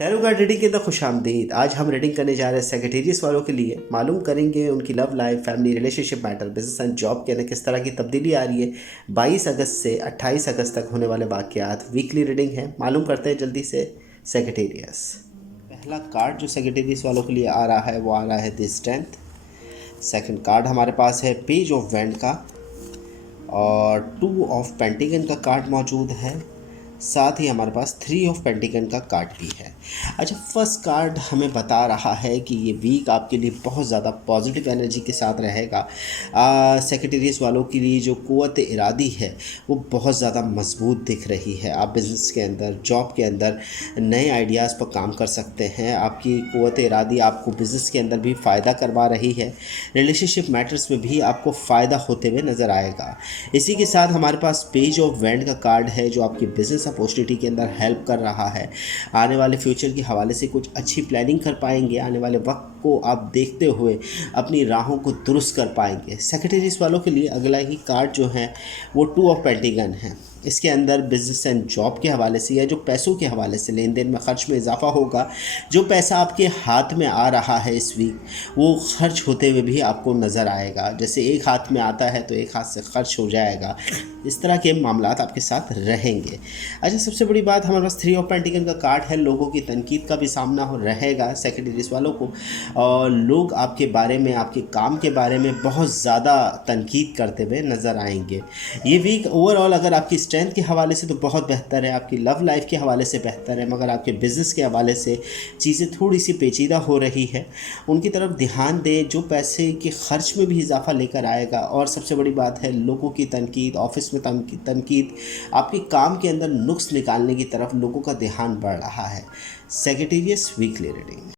Tarot card reading के अंदर खुशामदीद। आज हम रीडिंग करने जा रहे हैं सेक्रेटेरियस वालों के लिए। मालूम करेंगे उनकी love life, family, relationship matter, business and job के अंदर किस तरह की तब्दीली आ रही है। 22 अगस्त से 28 अगस्त तक होने वाले वाक़यात वीकली रीडिंग है। मालूम करते हैं जल्दी से सेक्रेटेरियस। पहला कार्ड जो सेक्रेटेरियस वालों के लिए आ रहा है वो आ रहा है द स्ट्रेंथ। सेकंड कार्ड हमारे पास है पेज ऑफ वैंड का और 2 ऑफ पेंटिकन का कार्ड मौजूद है। साथ ही हमारे पास 3 ऑफ पेंटिकन का कार्ड भी है। अच्छा, फर्स्ट कार्ड हमें बता रहा है कि ये वीक आपके लिए बहुत ज़्यादा पॉजिटिव एनर्जी के साथ रहेगा। सेक्रेटेरियस वालों के लिए जो क़ुव्वत इरादी है वो बहुत ज़्यादा मजबूत दिख रही है। आप बिज़नेस के अंदर, जॉब के अंदर नए आइडियाज़ पर काम कर सकते हैं। आपकी क़ुव्वत इरादी आपको बिज़नेस के अंदर भी फ़ायदा करवा रही है। रिलेशनशिप मैटर्स में भी आपको फ़ायदा होते हुए नज़र आएगा। इसी के साथ हमारे पास पेज ऑफ वैंड का कार्ड है जो आपकी बिज़नेस अपॉर्चुनिटी के अंदर हेल्प कर रहा है। आने वाले फ्यूचर के हवाले से कुछ अच्छी प्लानिंग कर पाएंगे। आने वाले वक्त को आप देखते हुए अपनी राहों को दुरुस्त कर पाएंगे। सेक्रेटेरियस वालों के लिए अगला ही कार्ड जो है वो 2 ऑफ पेंटिकन है। इसके अंदर बिज़नेस एंड जॉब के हवाले से या जो पैसों के हवाले से लेन देन में ख़र्च में इजाफा होगा। जो पैसा आपके हाथ में आ रहा है इस वीक वो खर्च होते हुए भी आपको नज़र आएगा। जैसे एक हाथ में आता है तो एक हाथ से खर्च हो जाएगा। इस तरह के मामलात आपके साथ रहेंगे। अच्छा, सबसे बड़ी बात हमारे पास 3 ऑफ पेंटिकन का कार्ड है। लोगों की तनकीद का भी सामना हो रहेगा सेक्रेटेरियस वालों को, और लोग आपके बारे में, आपके काम के बारे में बहुत ज़्यादा तनकीद करते हुए नज़र आएंगे। ये वीक ओवरऑल अगर आपकी स्ट्रेंथ के हवाले से तो बहुत बेहतर है, आपकी लव लाइफ के हवाले से बेहतर है, मगर आपके बिज़नेस के हवाले से चीज़ें थोड़ी सी पेचीदा हो रही है। उनकी तरफ ध्यान दें जो पैसे के खर्च में भी इजाफा लेकर आएगा। और सबसे बड़ी बात है लोगों की तनकीद, ऑफिस में तनकीद, आपके काम के अंदर नुक्स निकालने की तरफ लोगों का ध्यान बढ़ रहा है। सेक्रेटेरियस वीकली रीडिंग।